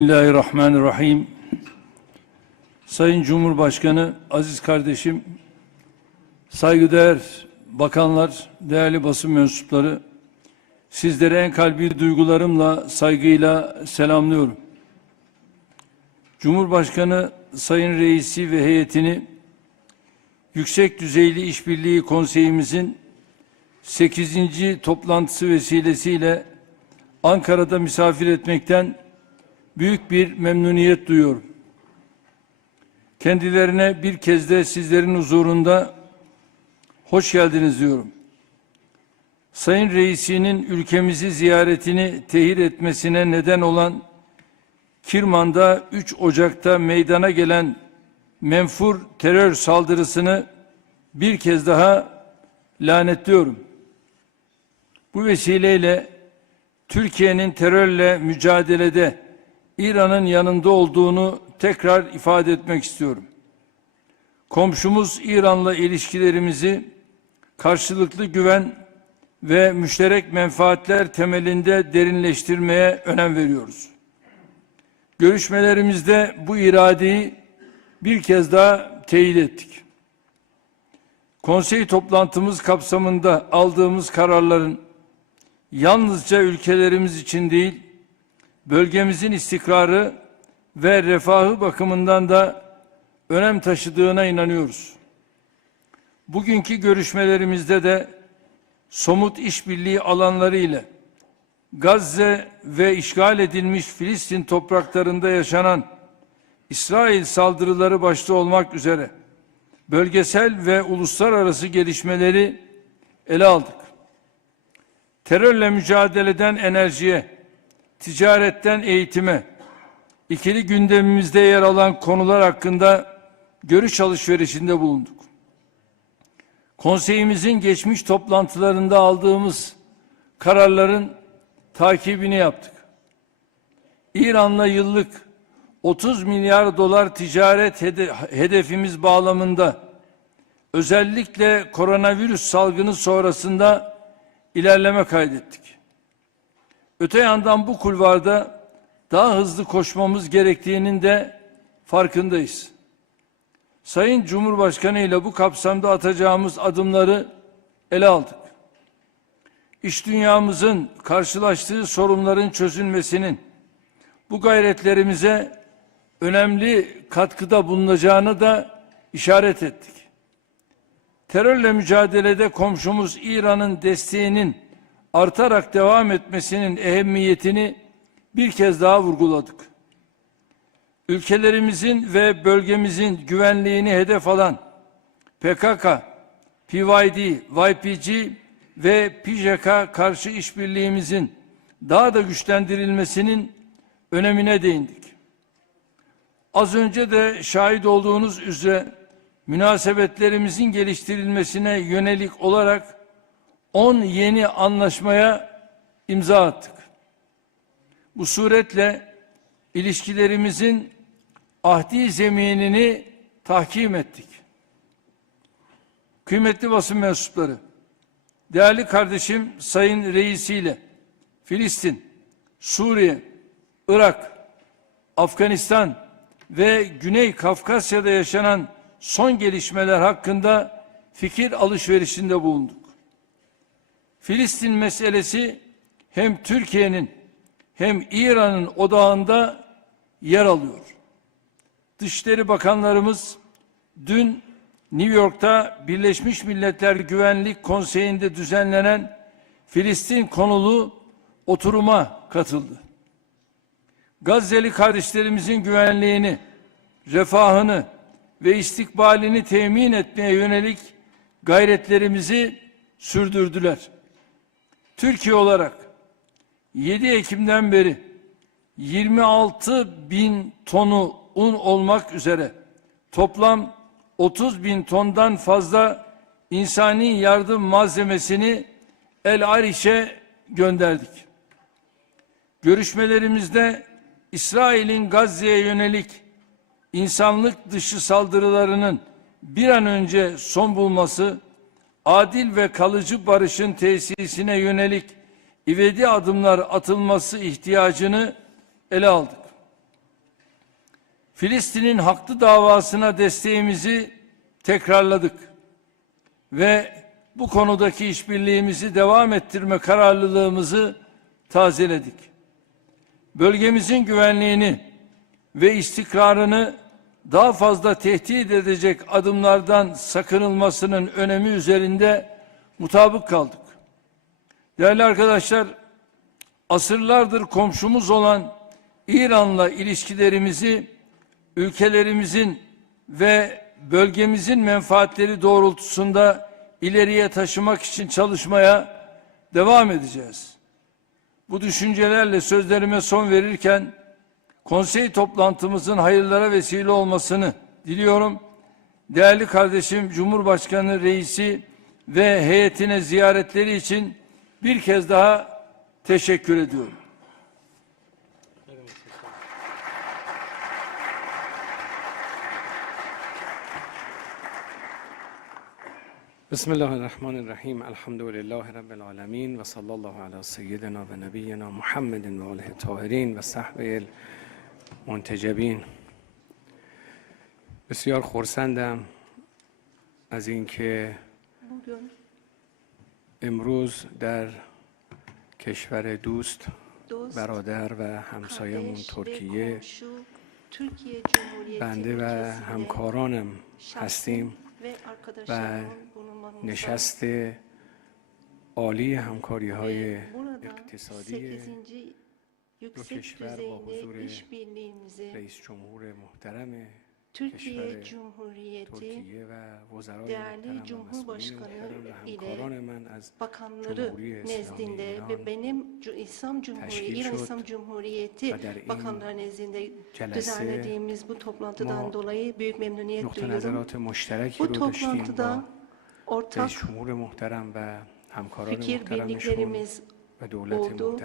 Bismillahirrahmanirrahim. Sayın Cumhurbaşkanı, aziz kardeşim, saygıdeğer bakanlar, değerli basın mensupları, sizleri en kalbi duygularımla, saygıyla selamlıyorum. Cumhurbaşkanı Sayın Reisi ve heyetini Yüksek Düzeyli İşbirliği Konseyimizin 8. toplantısı vesilesiyle Ankara'da misafir etmekten büyük bir memnuniyet duyuyorum. Kendilerine bir kez de sizlerin huzurunda hoş geldiniz diyorum. Sayın Reisi'nin ülkemizi ziyaretini tehir etmesine neden olan Kirman'da 3 Ocak'ta meydana gelen menfur terör saldırısını bir kez daha lanetliyorum. Bu vesileyle Türkiye'nin terörle mücadelede İran'ın yanında olduğunu tekrar ifade etmek istiyorum. Komşumuz İran'la ilişkilerimizi karşılıklı güven ve müşterek menfaatler temelinde derinleştirmeye önem veriyoruz. Görüşmelerimizde bu iradeyi bir kez daha teyit ettik. Konsey toplantımız kapsamında aldığımız kararların yalnızca ülkelerimiz için değil, bölgemizin istikrarı ve refahı bakımından da önem taşıdığına inanıyoruz. Bugünkü görüşmelerimizde de somut işbirliği alanları ile Gazze ve işgal edilmiş Filistin topraklarında yaşanan İsrail saldırıları başta olmak üzere bölgesel ve uluslararası gelişmeleri ele aldık. Terörle mücadeleden enerjiye, ticaretten eğitime, ikili gündemimizde yer alan konular hakkında görüş alışverişinde bulunduk. Konseyimizin geçmiş toplantılarında aldığımız kararların takibini yaptık. İran'la yıllık 30 milyar dolar ticaret hedefimiz bağlamında özellikle koronavirüs salgını sonrasında ilerleme kaydettik. Öte yandan bu kulvarda daha hızlı koşmamız gerektiğinin de farkındayız. Sayın Cumhurbaşkanı ile bu kapsamda atacağımız adımları ele aldık. İş dünyamızın karşılaştığı sorunların çözülmesinin bu gayretlerimize önemli katkıda bulunacağını da işaret ettik. Terörle mücadelede komşumuz İran'ın desteğinin artarak devam etmesinin ehemmiyetini bir kez daha vurguladık. Ülkelerimizin ve bölgemizin güvenliğini hedef alan PKK, PYD, YPG ve PJK karşı işbirliğimizin daha da güçlendirilmesinin önemine değindik. Az önce de şahit olduğunuz üzere münasebetlerimizin geliştirilmesine yönelik olarak 10 yeni anlaşmaya imza attık. Bu suretle ilişkilerimizin ahdi zeminini tahkim ettik. Kıymetli basın mensupları, değerli kardeşim Sayın Reisi ile Filistin, Suriye, Irak, Afganistan ve Güney Kafkasya'da yaşanan son gelişmeler hakkında fikir alışverişinde bulunduk. Filistin meselesi hem Türkiye'nin hem İran'ın odağında yer alıyor. Dışişleri Bakanlarımız dün New York'ta Birleşmiş Milletler Güvenlik Konseyi'nde düzenlenen Filistin konulu oturuma katıldı. Gazze'li kardeşlerimizin güvenliğini, refahını ve istikbalini temin etmeye yönelik gayretlerimizi sürdürdüler. Türkiye olarak 7 Ekim'den beri 26 bin tonu un olmak üzere toplam 30 bin tondan fazla insani yardım malzemesini El Ariş'e gönderdik. Görüşmelerimizde İsrail'in Gazze'ye yönelik insanlık dışı saldırılarının bir an önce son bulması adil ve kalıcı barışın tesisine yönelik ivedi adımlar atılması ihtiyacını ele aldık. Filistin'in haklı davasına desteğimizi tekrarladık ve bu konudaki işbirliğimizi devam ettirme kararlılığımızı tazeledik. Bölgemizin güvenliğini ve istikrarını daha fazla tehdit edecek adımlardan sakınılmasının önemi üzerinde mutabık kaldık. Değerli arkadaşlar, asırlardır komşumuz olan İran'la ilişkilerimizi ülkelerimizin ve bölgemizin menfaatleri doğrultusunda ileriye taşımak için çalışmaya devam edeceğiz. Bu düşüncelerle sözlerime son verirken konsey toplantımızın hayırlara vesile olmasını diliyorum. Değerli kardeşim Cumhurbaşkanı reisi ve heyetine ziyaretleri için bir kez daha teşekkür ediyorum. Bismillahirrahmanirrahim. Elhamdülillahi Rabbil alemin. Ve sallallahu ala seyyidina ve nebiyyina Muhammedin ve aleyhi tahirin ve sahbihi منتجبین. بسیار خورسندم از اینکه امروز در کشور دوست برادر و همسایمون ترکیه بنده و همکارانم هستیم و نشست عالی همکاری های اقتصادی yüksek düzeyli işbirliğimizi Reis Cumhur Muhterem Türkiye Cumhuriyeti değerli Cumhurbaşkanı ile bakanları nezdinde ve benim İslam Cumhuriyeti, İran İslam Cumhuriyeti bakanları nezdinde düzenlediğimiz bu toplantıdan dolayı büyük memnuniyet duyuyorum. Bu toplantıda ortak fikir birliklerimiz oldu.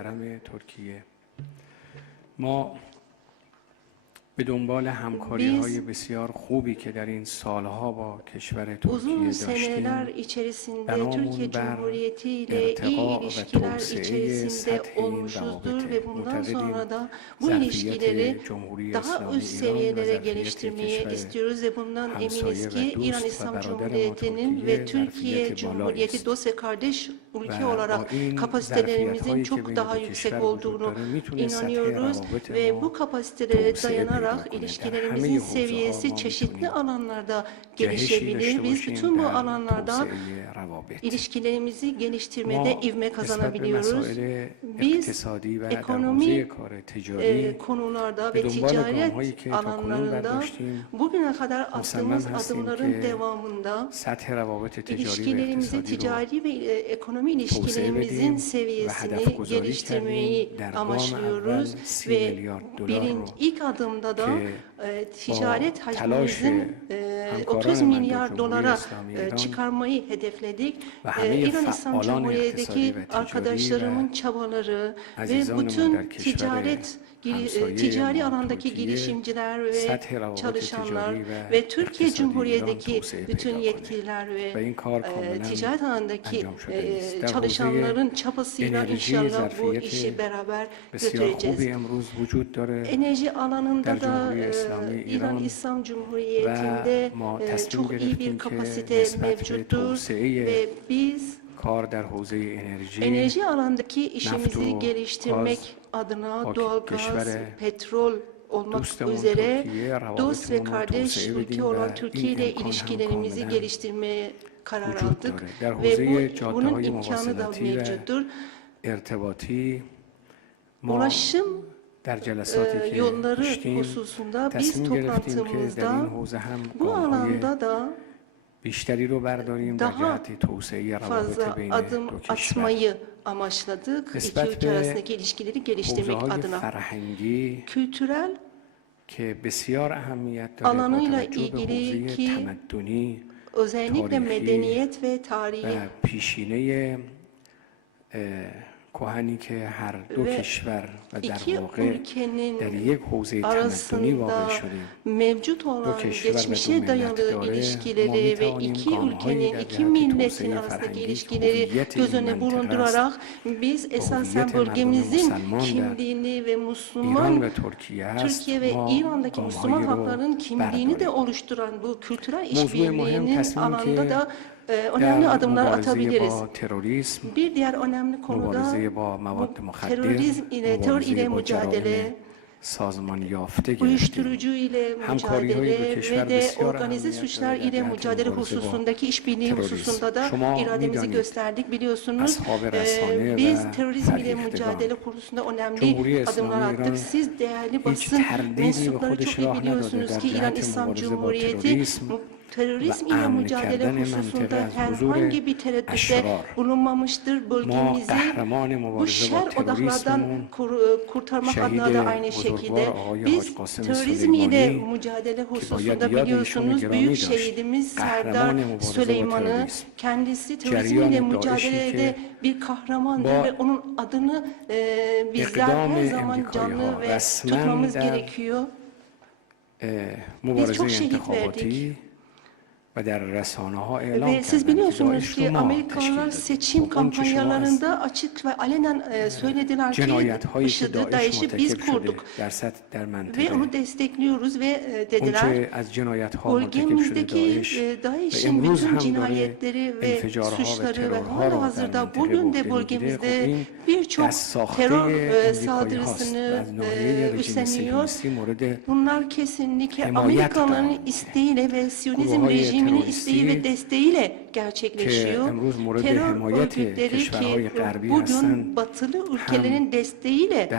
محترم ترکیه ما به دنبال همکاری های Biz- بسیار خوبی که در این سالها با کشور uzun ترکیه seneler داشتیم içerisinde Beraber Türkiye ber- Cumhuriyeti ile irtika iyi ve ilişkiler tavsiye içerisinde satihin olmuşuzdur daveti ve bundan mutevedim sonra da bu zarfiyeti ilişkileri Cumhuriyet daha İslami ülke olarak kapasitelerimizin çok daha yüksek olduğunu inanıyoruz ve bu kapasitelere dayanarak ilişkilerimizin seviyesi çeşitli alanlarda gelişebilir. Biz bütün bu alanlarda ilişkilerimizi geliştirmede ivme kazanabiliyoruz. Biz ekonomi e, konularda ve ticaret alanlarında bugüne kadar attığımız adımların devamında ilişkilerimizi ticari ve e, ekonomi ekonomi ilişkilerimizin seviyesini geliştirmeyi amaçlıyoruz ve birinci ilk adımda da e, ticaret hacmimizin e, ee, 30 milyar dolara e, çıkarmayı hedefledik. Ee, İran İslam Cumhuriyeti'ndeki arkadaşlarımın çabaları ve bütün ticaret e, ticari alandaki girişimciler ve çalışanlar ve Türkiye Cumhuriyeti'ndeki bütün yetkililer ve e, ticaret alandaki çalışanların çabasıyla inşallah bu işi beraber götüreceğiz. Enerji alanında da İran İslam Cumhuriyeti'nde ما e, تصمیم çok iyi گرفتیم bir که kapasite نسبت به mevcuttur توسعه ve biz کار در حوزه انرژی enerji alandaki işimizi naftu, geliştirmek gaz, adına o doğalgaz, keşfere petrol olmak دوستمون üzere ترکیه dost ve روابطمون رو kardeş توسعه ülke بدیم olan و Türkiye این ile امکان هم ilişkilerimizi کاملا geliştirmeye karar وجود aldık داره. در ve حوزه bu, جاده bunun های imkanı da مواصلاتی و mevcuttur. ارتباطی ما Ulaşım در جلساتی e, که yolları داشتیم hususunda biz تصمیم گرفتیم که در toplantımızda این حوزه هم bu گام‌های alanda da بیشتری رو برداریم در daha جهت توسعه روابط fazla بین adım دو کشور atmayı amaçladık. İki Nispet ülke به arasındaki ilişkileri حوزه geliştirmek های adına. فرهنگی Kültürel که بسیار اهمیت داره با alanıyla توجه به ilgili حوزه ki تمدنی özellikle tarihi medeniyet ve tarihi و پیشینه اه، کهنی که هر دو Ve کشور و در iki واقع ülkenin در یک حوزه تمدنی arasında واقع شدیم mevcut olan kişi var ve geçmişe bu dayalı milletleri ilişkileri ve muhtemelen iki gamhayı ülkenin, der iki cihati milletin tavsiye arasındaki ferhangi, ilişkileri huvviyeti göz in önüne mentıka bulundurarak biz esasen huvviyeti bölgemizin merdum Müslüman da kimliğini ve ایران Müslüman و ترکیه هست Türkiye ve ما İran'daki گام‌هایی Müslüman رو haklarının kimliğini de برداریم. oluşturan bu kültürel Mevzu işbirliğinin mühim تصمیم alanında ki da ee, önemli adımlar atabiliriz. Bir diğer önemli konuda terörizm ile terör ile mücadele uyuşturucu ile mücadele ve de organize suçlar ile mücadele hususundaki işbirliği hususunda da irademizi gösterdik. Biliyorsunuz ee, biz terörizm ile mücadele konusunda önemli adımlar attık. Siz değerli basın mensupları çok iyi biliyorsunuz ki İran İslam Cumhuriyeti e, terörizm ile mücadele hususunda herhangi bir tereddütte bulunmamıştır. Bölgemizi bu şer odaklardan kur, kurtarmak adına da aynı şekilde biz terörizm ile mücadele hususunda biliyorsunuz büyük şehidimiz Serdar Süleyman'ı kendisi terörizm ile mücadelede bir kahramandır ve onun adını e, bizler her zaman canlı ve tutmamız gerekiyor. Biz çok şehit verdik. Ve siz biliyorsunuz ki Amerikalılar seçim kampanyalarında açık ve alenen e, söylediler ki IŞİD'i, DAEŞ'i biz kurduk. ve onu destekliyoruz ve e, dediler bölgemizdeki e, DAEŞ'in bütün cinayetleri ve suçları ve hala hazırda bugün de bölgemizde birçok terör saldırısını üstleniyor. Bunlar kesinlikle Amerikalıların isteğiyle ve Siyonizm rejimi Devriminin isteği ve desteğiyle gerçekleşiyor. Terör örgütleri ki bugün batılı ülkelerin desteğiyle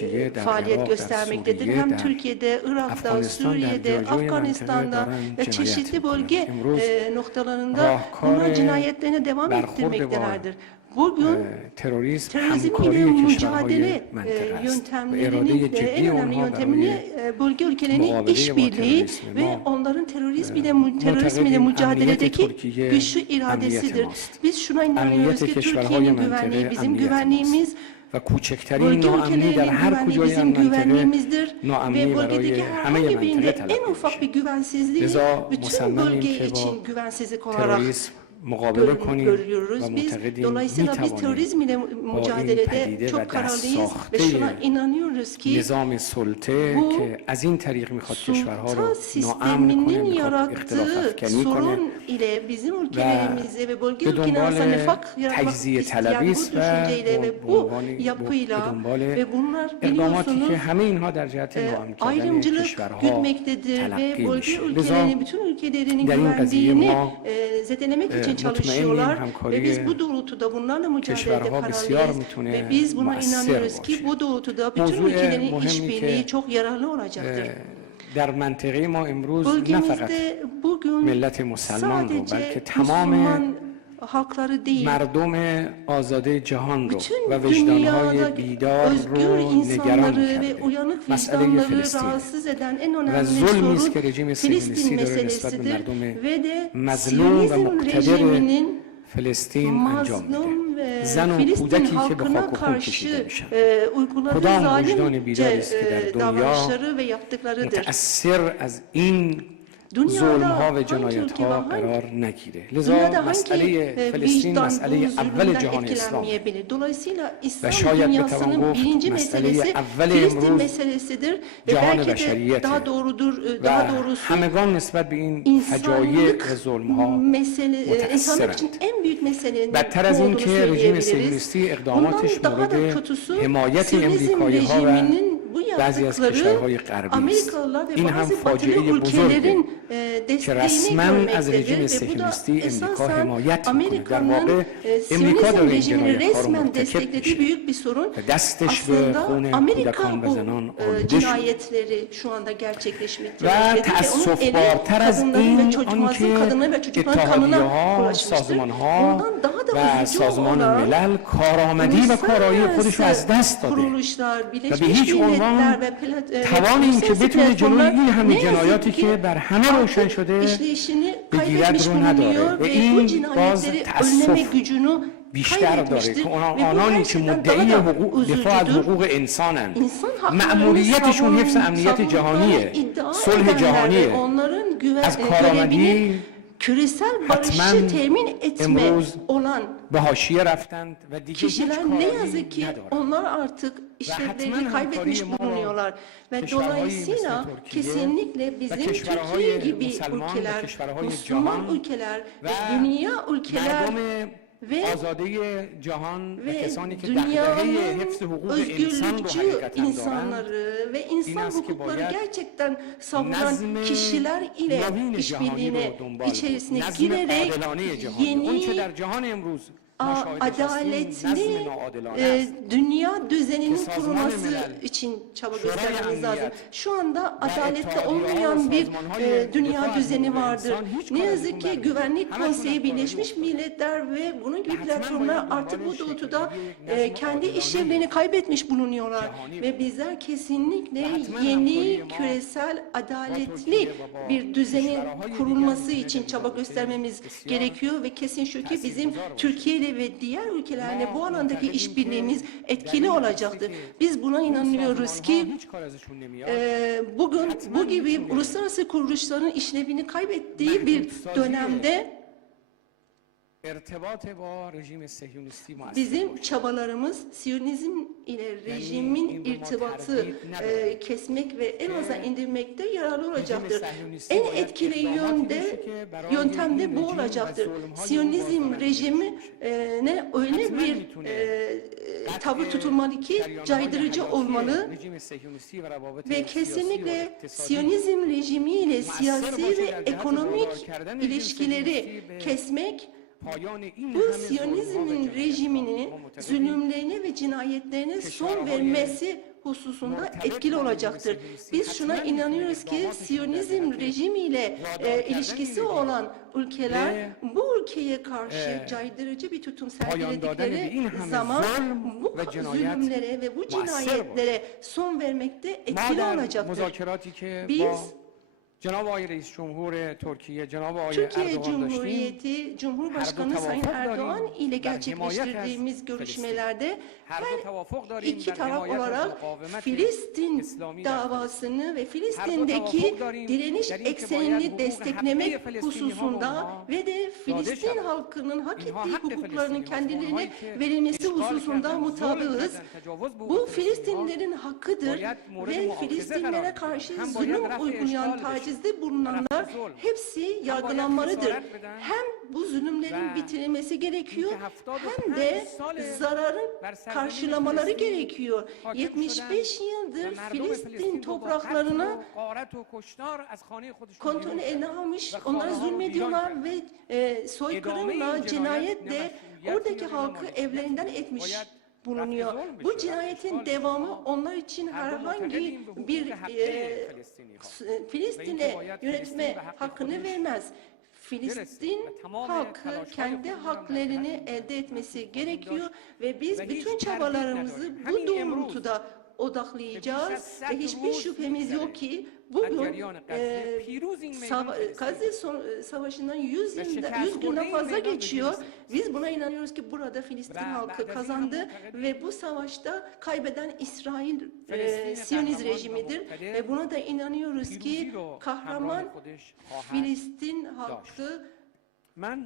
e, faaliyet göstermektedir. Hem Türkiye'de, Irak'ta, Suriye'de, Afganistan'da ve çeşitli bölge e, noktalarında bunlar cinayetlerine devam ettirmektelerdir Bugün اه، تروریسم terörizm همکاری ile کشورهای mücadele e, منطقه است و yöntemlerinin اراده e, en جدی önemli آنها yöntemini برای e, bölge ülkelerinin muhabere işbirliği با ve terörizmi. onların terörizm ile mu- terörizm ile معتقدیم mücadeledeki امنیت ترکیه güçlü امنیت iradesidir. ماست. Biz şuna inanıyoruz امنیت ki کشورهای Türkiye'nin منطقه güvenliği bizim امنیت güvenliğimiz, و کوچکترین bölge ناامنی در ülkelerinin هر güvenliği کجای bizim منطقه güvenliğimizdir ناامنی ve برای bölgedeki همه herhangi birinde منطقه en تلقی ufak bir میشه güvensizliği لذا bütün مصممیم bölge که با için güvensizlik olarak تروریسم mukabele görüyoruz. Biz dolayısıyla biz terörizm ile mücadelede çok kararlıyız ve şuna inanıyoruz ki bu sultan sisteminin yarattığı sorun ile bizim ülkelerimize ve bölge ülkelerimize nefak yaratmak isteyen ve bu yapıyla ve bunlar biliyorsunuz e, ayrımcılık gütmektedir ve bölge ülkelerinin bütün ülkelerinin güvenliğini e, zedelemek için çalışıyorlar همکاری ve biz bu doğrultuda bunlarla mücadelede کشورها بسیار kararlıyız میتونه ve biz buna مؤثر inanıyoruz ki باشه. bu doğrultuda bütün موضوع ülkelerin مهمی işbirliği که çok yararlı olacaktır. در منطقه ما امروز نه فقط Bölgemizde bugün ملت مسلمان رو sadece بلکه تمام Halkları değil, مردم آزاده جهان رو bütün و وجدانهای dünyadaki بیدار özgür رو نگران insanları ve کرده uyanık مسئله vicdanları فلسطین rahatsız eden en و önemli ظلمی است sorun که رژیم Filistin صهیونیستی داره نسبت به meselesidir مردم ve de مظلوم و Siyonizm مقتدر rejiminin فلسطین انجام میده mazlum ve زن و Filistin کودکی که به halkına خاک و خون کشیده karşı میشن e, uyguladığı vicdanı zalimce بیداری است که در e, دنیا davranışları ve yaptıklarıdır. متأثر از این Dünyada ظلم ها و جنایت ها قرار نگیره. لذا مسئله فلسطین مسئله اول جهان اسلام. و شاید بتوان گفت مسئله اول امروز جهان بشریت و همگان نسبت به این فجایع و ظلم ها متأثرند. بدتر از این که رژیم سیلیستی اقداماتش مورد حمایت امریکایی ها و بعضی از yaptıkları کشورهای غربی است Amerikalılar ve این هم bazı batılı فاجعه بزرگه ülkelerin e, که desteğini رسما از görmektedir رژیم ve bu da صهیونیستی امریکا esasen حمایت میکنه در Amerika'nın واقع e, امریکا Siyonizm داره این rejimini جنایت ها رو resmen مرتکب desteklediği میشه büyük bir sorun. و دستش به Aslında خون Amerika کودکان و bu زنان e, آلوده شد cinayetleri şu anda gerçekleşmekte. و تأسفبارتر از kadınların ve این çocukların, آنکه kadınların ve çocukların اتحادیه kanına ها bulaşmıştır. سازمان ها Ondan daha da و üzücü سازمان olan ملل کارآمدی و کارایی خودش رو از دست داده kuruluşlar, و به Birleşmiş هیچ Milletler عنوان توان این که بتونه جلوی این همه جنایاتی که بر همه روشن شده بگیرد رو نداره. و این باز تصف بیشتر داره. خب، که آنانی که مدعی حقوق دفاع از حقوق انسانند مأموریتشون حفظ امنیت جهانیه. صلح جهانیه. از کارآمدی küresel barışı temin etme olan kişiler ne yazık ki onlar artık işlevlerini kaybetmiş bulunuyorlar. Ve dolayısıyla kesinlikle bizim Türkiye gibi ülkeler, Müslüman ülkeler ve dünya ülkeler ve آزاده جهان و ve کسانی که dünyanın دغدغه حفظ حقوق انسان رو özgürlükçü حقیقتا دارند insanları ve insan İnas ki hukukları boyat, gerçekten savunan nazm-ı kişiler ile navin işbirliğine cihani رو دنبال içerisine کنید. نظم girerek عادلانه جهانی اون چه yeni adaletli e, dünya düzeninin kurulması için çaba göstermemiz lazım. Şu anda adaletli olmayan bir e, dünya düzeni vardır. Ne yazık ki Güvenlik Konseyi Birleşmiş Milletler ve bunun gibi platformlar artık bu doğrultuda e, kendi işlevlerini kaybetmiş bulunuyorlar. Ve bizler kesinlikle yeni küresel adaletli bir düzenin kurulması için çaba göstermemiz gerekiyor ve kesin şu ki bizim Türkiye Türkiye ve diğer ülkelerle bu alandaki işbirliğimiz etkili olacaktır. Biz buna inanıyoruz ki e, bugün bu gibi uluslararası kuruluşların işlevini kaybettiği bir dönemde Bizim çabalarımız Siyonizm ile rejimin irtibatı e, kesmek ve en aza indirmekte yararlı olacaktır. En etkili yönde yöntemde bu olacaktır. Siyonizm rejimi e, ne öyle bir e, e tavır tutulmalı ki caydırıcı olmalı ve kesinlikle Siyonizm rejimi ile siyasi ve ekonomik ilişkileri kesmek bu Siyonizmin rejimini zulümlerine ve cinayetlerine son vermesi hususunda etkili olacaktır. Biz şuna inanıyoruz ki Siyonizm rejimiyle e, ilişkisi olan ülkeler bu ülkeye karşı caydırıcı bir tutum sergiledikleri zaman bu zulümlere ve bu cinayetlere son vermekte etkili olacaktır. Biz Cenab-ı Ay Reis Cumhur Türkiye, Cenab-ı Ay Türkiye Cumhuriyeti Cumhurbaşkanı Sayın Erdoğan ile gerçekleştirdiğimiz görüşmelerde her iki taraf olarak Filistin davasını ve Filistin'deki direniş eksenini desteklemek hususunda ve de Filistin halkının hak ettiği hukuklarının kendilerine verilmesi hususunda mutabığız. Bu Filistinlerin hakkıdır ve Filistinlere karşı zulüm uygulayan taciz merkezde bulunanlar hepsi yargılanmalıdır. Hem bu zulümlerin bitirilmesi gerekiyor hem de zararın karşılamaları gerekiyor. 75 yıldır Filistin topraklarına kontrolü eline almış, onlara zulmediyorlar ve e, soykırımla, cinayetle oradaki halkı evlerinden etmiş bulunuyor. Bu cinayetin devamı onlar için herhangi bir e, Filistin'e yönetme hakkını vermez. Filistin halkı kendi haklarını elde etmesi gerekiyor ve biz bütün çabalarımızı bu Hani doğrultuda odaklayacağız ve hiçbir şüphemiz yok ki bugün e, Gazze Savaşı'ndan 100, yılda, 100 günden fazla geçiyor. Biz buna inanıyoruz ki burada Filistin halkı kazandı ve bu savaşta kaybeden İsrail e, Siyoniz rejimidir. ve buna da inanıyoruz ki kahraman Filistin halkı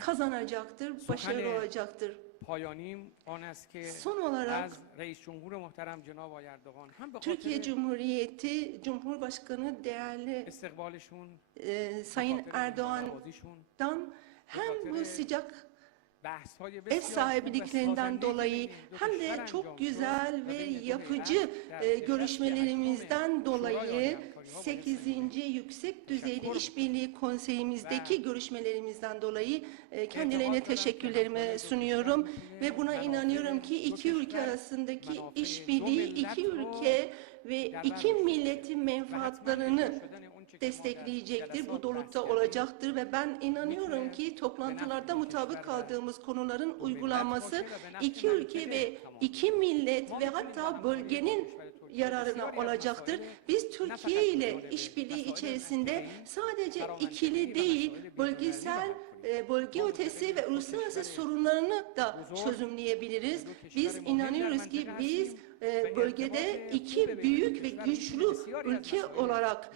kazanacaktır, başarılı olacaktır. پایانیم آن است که Son olarak از رئیس جمهور محترم جناب آقای اردوغان هم به Türkiye خاطر Cumhuriyeti Cumhurbaşkanı değerli استقبالشون e, Sayın خاطر Erdoğan'dan نوازیشون، hem bu sıcak بحث‌های ev sahibiliklerinden dolayı hem de çok güzel ve yapıcı e, görüşmelerimizden dolayı 8. Yüksek Düzeyli İşbirliği Konseyimizdeki görüşmelerimizden dolayı kendilerine teşekkürlerimi sunuyorum ve buna inanıyorum ki iki ülke arasındaki işbirliği iki ülke ve iki milletin menfaatlarını destekleyecektir. Bu doğrultuda olacaktır ve ben inanıyorum ki toplantılarda mutabık kaldığımız konuların uygulanması iki ülke ve iki millet ve hatta bölgenin yararına olacaktır. Biz Türkiye ile işbirliği içerisinde sadece ikili değil, bölgesel e, bölge ötesi ve uluslararası sorunlarını da çözümleyebiliriz. Biz inanıyoruz ki biz e, bölgede iki büyük ve güçlü ülke olarak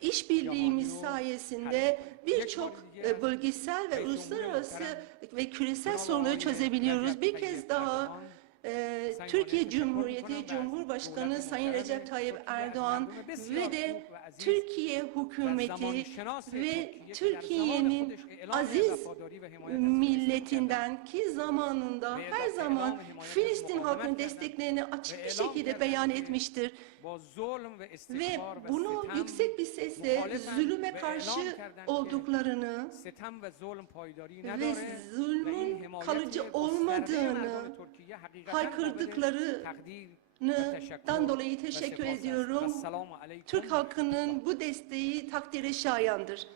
işbirliğimiz sayesinde birçok e, bölgesel ve uluslararası ve küresel sorunları çözebiliyoruz. Bir kez daha Türkiye Cumhuriyeti Cumhurbaşkanı Sayın Recep Tayyip Erdoğan ve de Türkiye hükümeti ve Türkiye'nin aziz milletinden ki zamanında her zaman Filistin halkının desteklerini açık bir şekilde beyan etmiştir. Ve bunu yüksek bir sesle zulüme karşı olduklarını ve zulmün kalıcı olmadığını haykırdıklarından dolayı teşekkür ediyorum. Türk halkının bu desteği takdire şayandır.